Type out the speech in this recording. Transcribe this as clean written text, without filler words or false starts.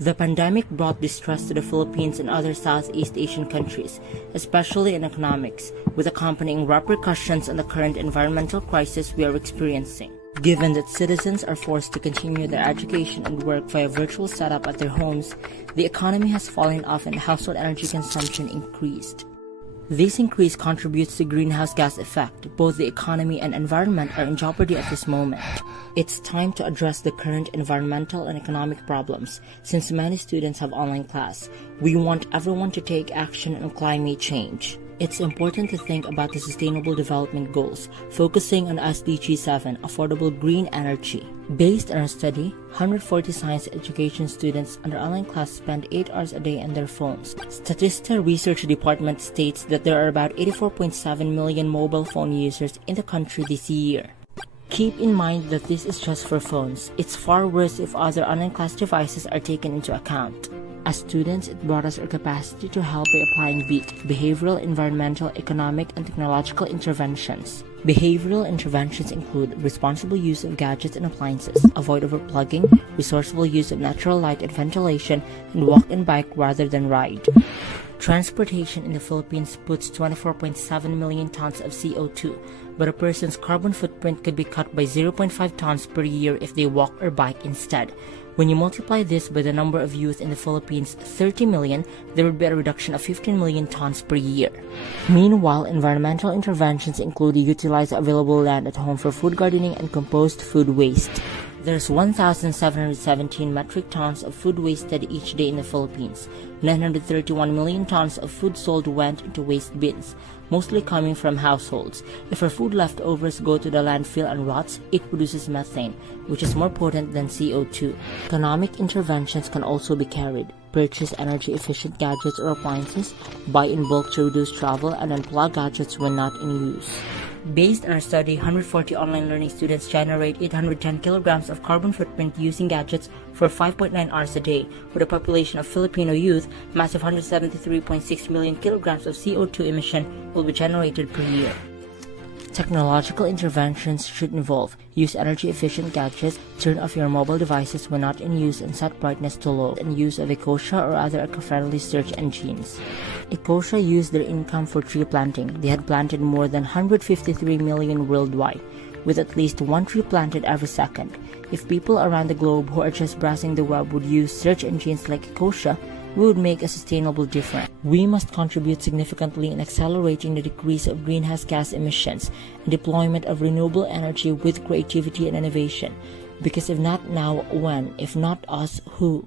The pandemic brought distress to the Philippines and other Southeast Asian countries, especially in economics, with accompanying repercussions on the current environmental crisis we are experiencing. Given that citizens are forced to continue their education and work via virtual setup at their homes, the economy has fallen off and household energy consumption increased. This increase contributes to greenhouse gas effect. Both the economy and environment are in jeopardy at this moment. It's time to address the current environmental and economic problems. Since many students have online class, we want everyone to take action on climate change. It's important to think about the Sustainable Development Goals, focusing on SDG 7, affordable green energy. Based on a study, 140 science education students under online class spend 8 hours a day on their phones. Statista Research Department states that there are about 84.7 million mobile phone users in the country this year. Keep in mind that this is just for phones. It's far worse if other online class devices are taken into account. As students, it brought us our capacity to help by applying BEET, behavioral, environmental, economic, and technological interventions. Behavioral interventions include responsible use of gadgets and appliances, avoid overplugging, resourceful use of natural light and ventilation, and walk and bike rather than ride. Transportation in the Philippines puts 24.7 million tons of CO2, but a person's carbon footprint could be cut by 0.5 tons per year if they walk or bike instead. When you multiply this by the number of youth in the Philippines, 30 million, there would be a reduction of 15 million tons per year. Meanwhile, environmental interventions include utilize available land at home for food gardening and compost food waste. There's 1,717 metric tons of food wasted each day in the Philippines. 931 million tons of food sold went into waste bins, mostly coming from households. If our food leftovers go to the landfill and rots, it produces methane, which is more potent than CO2. Economic interventions can also be carried. Purchase energy-efficient gadgets or appliances, buy in bulk to reduce travel, and unplug gadgets when not in use. Based on our study, 140 online learning students generate 810 kilograms of carbon footprint using gadgets for 5.9 hours a day. With a population of Filipino youth, massive 173.6 million kilograms of CO2 emission will be generated per year. Technological interventions should involve use energy-efficient gadgets, turn off your mobile devices when not in use and set brightness to low, and use of AEYA or other eco-friendly search engines. AEYA used their income for tree planting. They had planted more than 153 million worldwide, with at least one tree planted every second. If people around the globe who are just browsing the web would use search engines like AEYA, we would make a sustainable difference. We must contribute significantly in accelerating the decrease of greenhouse gas emissions and deployment of renewable energy with creativity and innovation. Because if not now, when? If not us, who?